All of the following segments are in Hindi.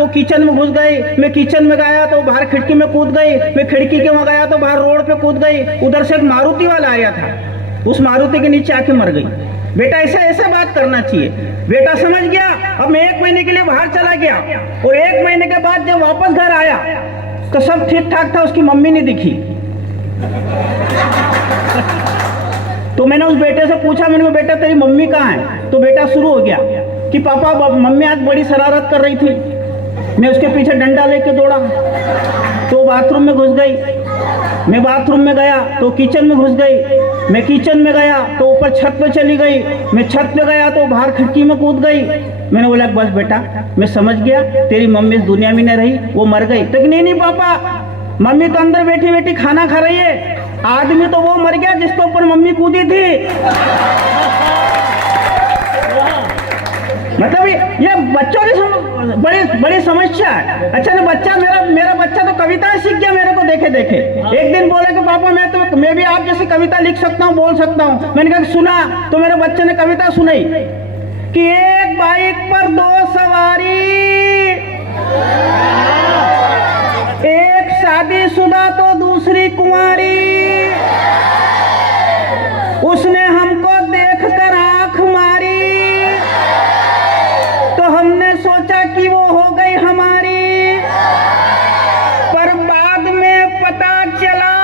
तो किचन में घुस गई, मैं किचन में गया तो बाहर खिड़की में कूद गई, मैं खिड़की के वहां गया तो बाहर रोड पे कूद गई। उधर से एक मारुति वाला आया था, उस मारुति के नीचे आके मर गई। बेटा ऐसे ऐसे बात करना चाहिए। बेटा समझ गया। अब मैं 1 महीने के लिए बाहर चला गया और 1 महीने के बाद जब वापस घर आया तो सब ठीक ठाक था, उसकी मम्मी नहीं दिखी। तो मैंने उस बेटे से पूछा, मैंने कहा बेटा तेरी मम्मी कहाँ है? तो बेटा शुरू हो गया कि पापा मम्मी आज बड़ी शरारत कर रही थी, मैं उसके पीछे डंडा लेके दौड़ा तो बाथरूम में घुस गई, मैं बाथरूम में गया तो किचन में घुस गई, मैं किचन में गया तो ऊपर छत पे चली गई, मैं छत पे गया तो बाहर खिड़की में कूद गई। मैंने बोला बस बेटा मैं समझ गया, तेरी मम्मी इस दुनिया में नहीं रही, वो मर गई। तो नहीं पापा, मम्मी तो अंदर बैठी बैठी खाना खा रही है, आदमी तो वो मर गया जिसके ऊपर मम्मी कूदी थी। मतलब ये बच्चों की बड़ी समस्या है। अच्छा ना, बच्चा मेरा बच्चा तो कविता सीख गया मेरे को देखे देखे। एक दिन बोले कि पापा मैं भी आप जैसी कविता लिख सकता हूँ, बोल सकता हूँ। मैंने कहा सुना, तो मेरे बच्चे ने कविता सुनाई कि एक बाइक पर 2 सवारी, एक शादीशुदा तो दूसरी कुंवारी, उसने हमको देखकर आंख मारी तो हमने सोचा कि वो हो गई हमारी, पर बाद में पता चला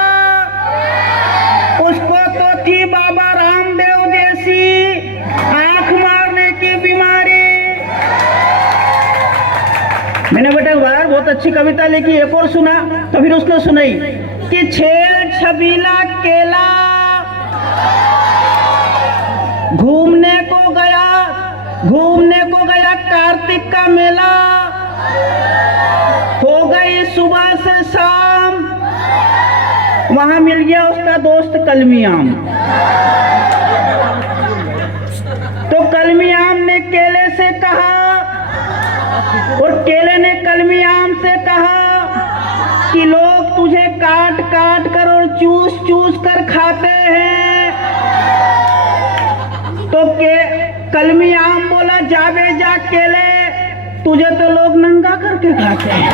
उसको तो थी बाबा रामदेव जैसी आंख मारने की बीमारी। मैंने बेटा बार बहुत अच्छी कविता लिखी, एक और सुना। तो फिर उसने सुनाई कि छेल छबीला केला घूमने को गया कार्तिक का मेला, हो गई सुबह से शाम, वहां मिल गया उसका दोस्त कलमी आम। तो कलमी आम ने केले से कहा और केले ने कलमी आम से कहा कि लोग तुझे काट काट कर और चूस चूस कर खाते हैं। तो कलमी आम बोला जावे जा केले, तुझे तो लोग नंगा करके खाते हैं।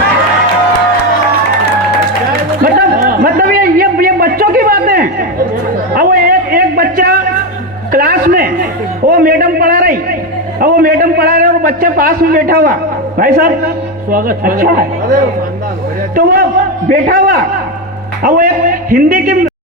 मतलब ये बच्चों की बातें। अब वो एक बच्चा क्लास में, वो मैडम पढ़ा रही, अब वो मैडम पढ़ा रहे और बच्चा पास में बैठा हुआ, भाई साहब स्वागत अच्छा है, तो वो बैठा हुआ, अब वो एक हिंदी की